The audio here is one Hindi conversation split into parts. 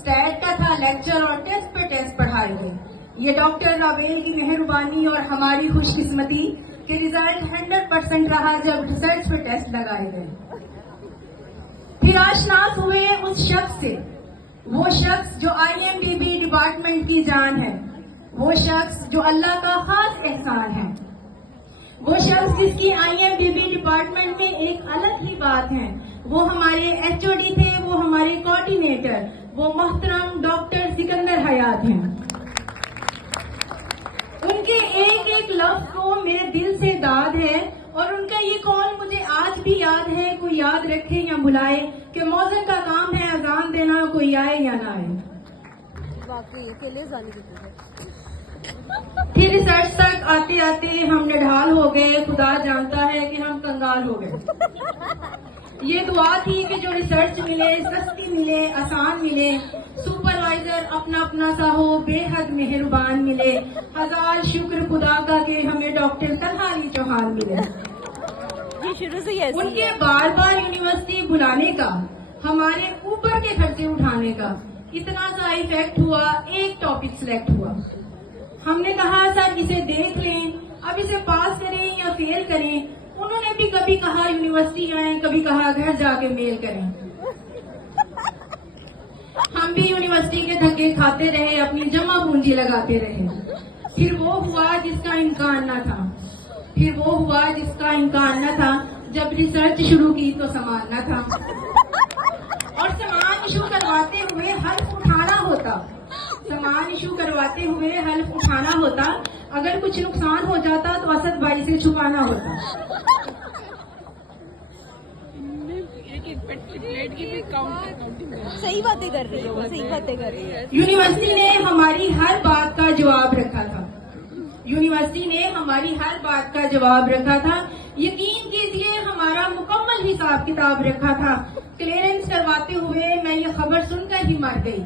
स्टैट का था लेक्चर और टेस्ट पे टेस्ट पढ़ाए गए। ये डॉक्टर रावेल की मेहरबानी और हमारी खुशकिस्मती के रिजल्ट 100% रहा जब रिसर्च पे टेस्ट लगाए गए। फिर आशनास हुए उस शख्स से, वो शख्स जो IMDB डिपार्टमेंट की जान है, वो शख्स जो अल्लाह का खास एहसान है, वो शख्स जिसकी IMDB डिपार्टमेंट में एक अलग ही बात है। वो हमारे HOD थे, वो हमारे कोऑर्डिनेटर, वो मोहतरम डॉक्टर सिकंदर हयात हैं। उनके एक एक लफ्ज को मेरे दिल से दाद है और उनका ये कौल मुझे आज भी याद है। कोई याद रखे या भुलाए कि मौजन का काम है अजान देना, कोई आए या ना आए। फिर रिसर्च तक आते आते हम निढाल हो गए, खुदा जानता है कि हम कंगाल हो गए। ये दुआ थी कि जो रिसर्च मिले सस्ती मिले, आसान मिले, सुपरवाइजर अपना अपना सा हो, बेहद मेहरबान मिले। हजार शुक्र खुदा का कि हमें डॉक्टर तलहा अली चौहान मिले। उनके बार बार यूनिवर्सिटी बुलाने का, हमारे ऊपर के खर्चे उठाने का इतना सा इफेक्ट हुआ। एक टॉपिक सिलेक्ट हुआ, हमने कहा सर इसे देख लें, अब इसे पास करें या फेल करें। उन्होंने भी कभी कहा यूनिवर्सिटी आए, कभी कहा घर जाके मेल करें। हम भी यूनिवर्सिटी के धक्के खाते रहे, अपनी जमा पूंजी लगाते रहे। फिर वो हुआ जिसका इम्कान न था, फिर वो हुआ जिसका इम्कान न था। जब रिसर्च शुरू की तो सामान न था, और सामान इशू करवाते हुए हल्फ उठाना होता, सामान इशू करवाते हुए हल्फ उठाना होता। अगर कुछ नुकसान हो जाता तो असद भाई से छुपाना होता। सही बातें कर रही है, सही बातें कर रही है। यूनिवर्सिटी ने हमारी हर बात का जवाब रखा था, यूनिवर्सिटी ने हमारी हर बात का जवाब रखा था। यकीन कीजिए हमारा मुकम्मल हिसाब किताब रखा था। क्लियरेंस करवाते हुए मैं ये खबर सुनकर ही मर गई,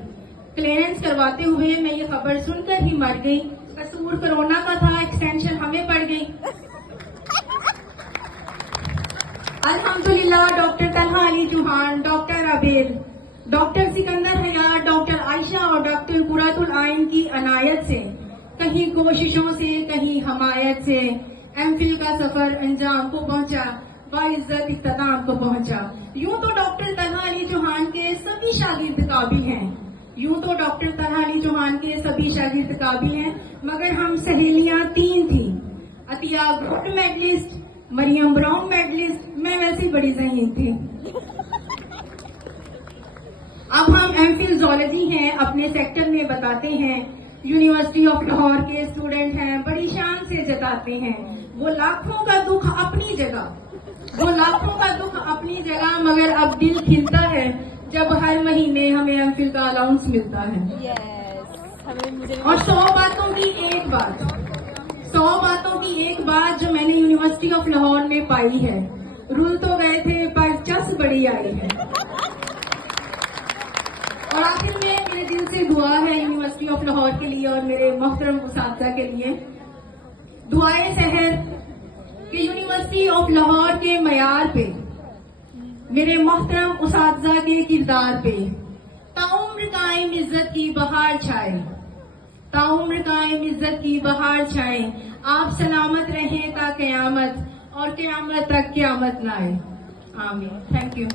क्लियरेंस करवाते हुए मैं ये खबर सुनकर ही मर गई। कसूर कोरोना का था, एक्सटेंशन हमें पड़ गई। अल्हम्दुलिल्लाह doctor Talha Ali Chauhan, doctor Ravel, doctor Sikandar Hayat, doctor Ayesha और डॉक्टर कुरातुल आइन की अनायत से, कहीं कोशिशों से कहीं हमायत से MPhil का सफर अंजाम को पहुंचा, बाइज्जत इख्तिताम को पहुंचा। यूं तो डॉक्टर तलहा अली चौहान के सभी शागिर्द काबिल हैं, यूं तो डॉक्टर तलहा अली चौहान के सभी शागिर्द काबिल हैं, मगर हम सहेलियां 3 थी। Atiya gold medalist, Mariam brown medalist, मैं वैसी बड़ी ज़हीन थी। अब हम MPhil ज़ूलॉजी हैं, अपने सेक्टर में बताते हैं। यूनिवर्सिटी ऑफ लाहौर के स्टूडेंट हैं, बड़ी शान से जताते हैं। वो लाखों का दुख अपनी जगह, वो लाखों का दुख अपनी जगह, मगर अब दिल खिलता है जब हर महीने हमें MPhil का अलाउंस मिलता है। और 100 बातों की एक बात, 100 बातों की एक बात जो मैंने यूनिवर्सिटी ऑफ लाहौर में पाई है। रुल तो गए थे पर चस बड़ी आई है। और आखिर में मेरे दिल से दुआ है यूनिवर्सिटी ऑफ लाहौर के लिए और मेरे मोहतरम उस्तादा के लिए। दुआए सहर कि यूनिवर्सिटी ऑफ लाहौर के मयार पे, मेरे मोहतरम उस्तादा के किरदार पे ताउम्र कायम इज्जत की बहार छाए, ताउम्र कायम इज्जत की बहार छाए। आप सलामत रहें ता क़यामत, और क़यामत तक क़यामत ना आए। आमीन। Thank you.